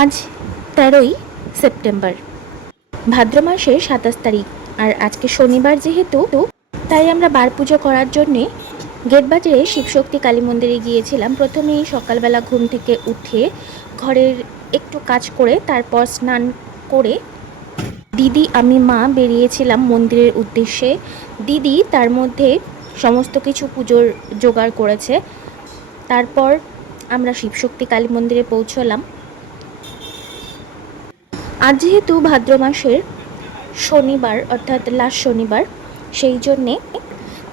আজ 13ই সেপ্টেম্বর, ভাদ্র মাসের 27 তারিখ। আর আজকে শনিবার যেহেতু, তাই আমরা বার পুজো করার জন্যে গেটবাজারে শিবশক্তি কালী মন্দিরে গিয়েছিলাম। প্রথমেই সকালবেলা ঘুম থেকে উঠে ঘরের একটু কাজ করে তারপর স্নান করে দিদি, আমি, মা বেরিয়েছিলাম মন্দিরের উদ্দেশ্যে। দিদি তার মধ্যে সমস্ত কিছু পুজোর জোগাড় করেছে। তারপর আমরা শিবশক্তি কালী মন্দিরে পৌঁছলাম। আজ যেহেতু ভাদ্র মাসের শনিবার, অর্থাৎ লাস্ট শনিবার, সেই জন্যে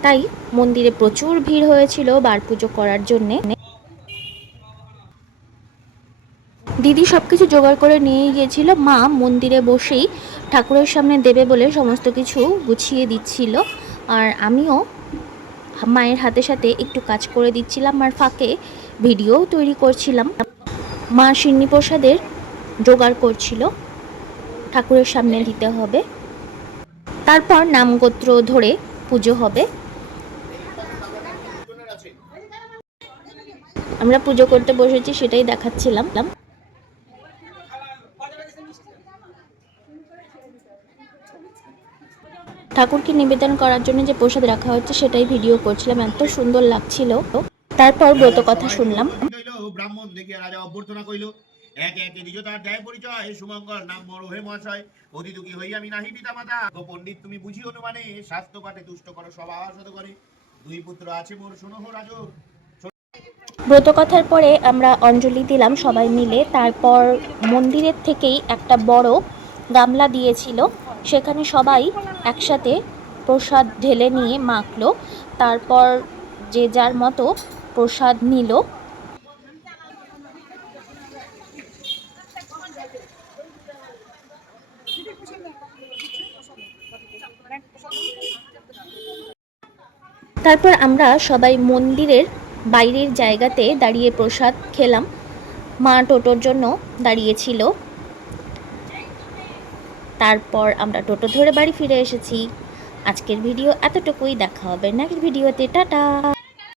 তাই মন্দিরে প্রচুর ভিড় হয়েছিল বার পুজো করার জন্যে। দিদি সব কিছু জোগাড় করে নিয়ে গিয়েছিল। মা মন্দিরে বসেই ঠাকুরের সামনে দেবে বলে সমস্ত কিছু গুছিয়ে দিচ্ছিল, আর আমিও মায়ের হাতে সাথে একটু কাজ করে দিচ্ছিলাম, আর ফাঁকে ভিডিও তৈরি করছিলাম। মা সিন্নি প্রসাদের জোগাড় করছিল, ঠাকুরের সামনে দিতে হবে, তারপর নামগোত্র ধরে পুজো হবে। আমরা পুজো করতে বসেছি, সেটাই দেখাচ্ছিলাম। ঠাকুরকে নিবেদন করার জন্য যে প্রসাদ রাখা হচ্ছে সেটাই ভিডিও করছিলাম, এত সুন্দর লাগছিল। তারপর ব্রত কথা শুনলাম। ব্রাহ্মণ দেখিয়া রাজা অভ্যর্থনা কইল, একে একে নিজ তার দেয় পরিচয়, সুমঙ্গল নাম মোর হে মহাশয়, অতি দুঃখী হই আমি নাহি পিতা মাতা, পণ্ডিত তুমি বুঝি অনুমানে, স্বাস্থ্য পাঠে তুষ্ট করো সভাসদ করে, দুই পুত্র আছে মোর শোনহ রাজো। ব্রত কথার পরে আমরা অঞ্জলি দিলাম সবাই মিলে। তারপর মন্দিরের থেকেই একটা বড় গামলা দিয়েছিল, সেখানে সবাই একসাথে প্রসাদ ঢেলে নিয়ে মাখলো। তারপর যে যার মতো প্রসাদ নিল। তারপর আমরা সবাই মন্দিরের বাইরের জায়গাতে দাঁড়িয়ে প্রসাদ খেলাম। মা টোটোর জন্য দাঁড়িয়েছিল। তারপর আমরা টোটো ধরে বাড়ি ফিরে এসেছি। আজকের ভিডিও এতটুকুই, দেখা হবে নেক্সট ভিডিওতে। টাটা।